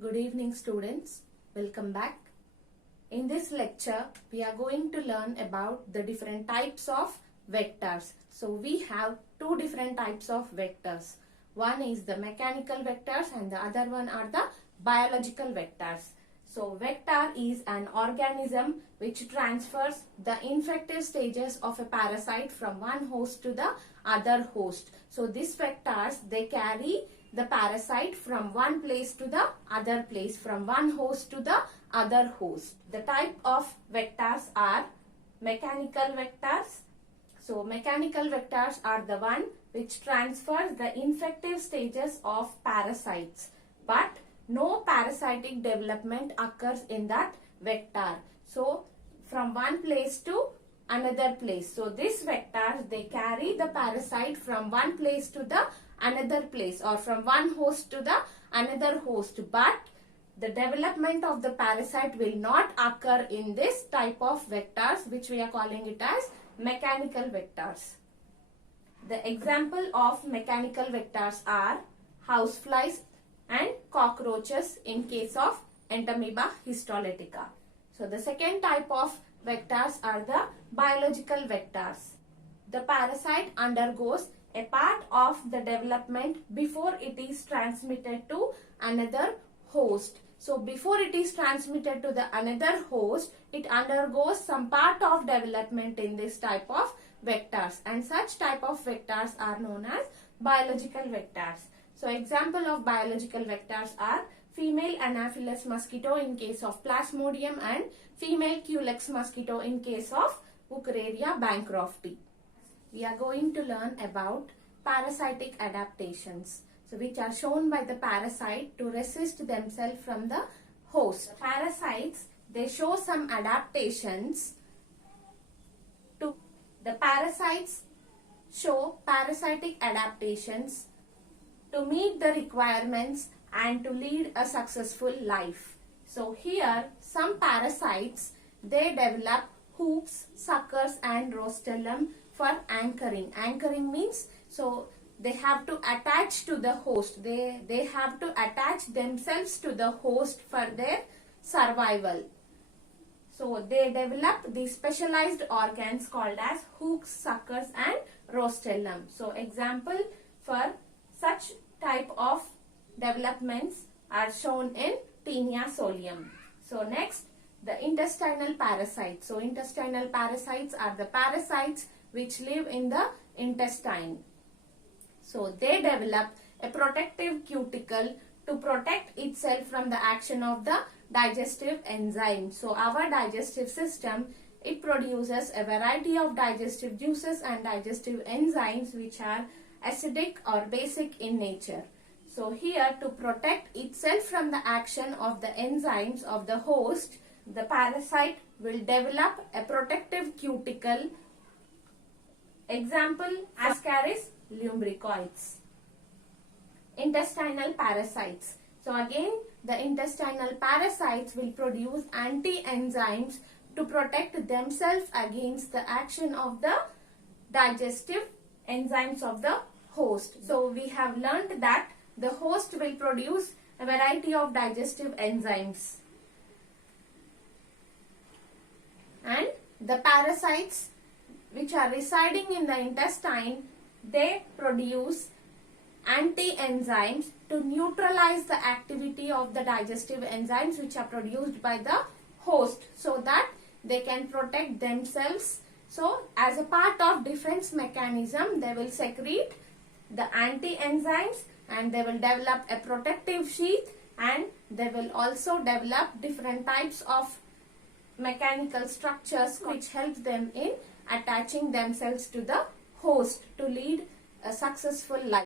Good evening students, welcome back. In this lecture, we are going to learn about the different types of vectors. So we have two different types of vectors. One is the mechanical vectors and the other one are the biological vectors. So vector is an organism which transfers the infective stages of a parasite from one host to the other host. So these vectors, they carry the parasite from one place to the other place, from one host to the other host. The type of vectors are mechanical vectors. So mechanical vectors are the one which transfers the infective stages of parasites, but no parasitic development occurs in that vector. So from one place to another place. So these vectors, they carry the parasite from one place to the another place, or from one host to the another host, but the development of the parasite will not occur in this type of vectors, which we are calling it as mechanical vectors. The example of mechanical vectors are houseflies and cockroaches in case of Entamoeba histolytica. So the second type of vectors are the biological vectors. The parasite undergoes a part of the development before it is transmitted to another host. So before it is transmitted to the another host, it undergoes some part of development in this type of vectors, and such type of vectors are known as biological vectors. So example of biological vectors are female Anopheles mosquito in case of Plasmodium and female Culex mosquito in case of Wuchereria bancrofti. We are going to learn about parasitic adaptations, so which are shown by the parasite to resist themselves from the host. Parasites, they show some adaptations to the parasites show parasitic adaptations to meet the requirements and to lead a successful life. So here some parasites, they develop hooks, suckers and rostellum for anchoring. Anchoring means, so they have to attach to the host. They have to attach themselves to the host for their survival. So they develop the specialized organs called as hooks, suckers and rostellum. So example for such type of developments are shown in Taenia solium. So next, the intestinal parasites. So intestinal parasites are the parasites which live in the intestine. So they develop a protective cuticle to protect itself from the action of the digestive enzyme. So our digestive system, it produces a variety of digestive juices and digestive enzymes which are acidic or basic in nature. So here, to protect itself from the action of the enzymes of the host, the parasite will develop a protective cuticle. Example, Ascaris lumbricoides. Intestinal parasites. So again, the intestinal parasites will produce anti-enzymes to protect themselves against the action of the digestive enzymes of the host. So we have learned that the host will produce a variety of digestive enzymes, and the parasites which are residing in the intestine, they produce anti-enzymes to neutralize the activity of the digestive enzymes which are produced by the host, so that they can protect themselves. So as a part of defense mechanism, they will secrete the anti-enzymes and they will develop a protective sheath, and they will also develop different types of mechanical structures which help them in attaching themselves to the host to lead a successful life.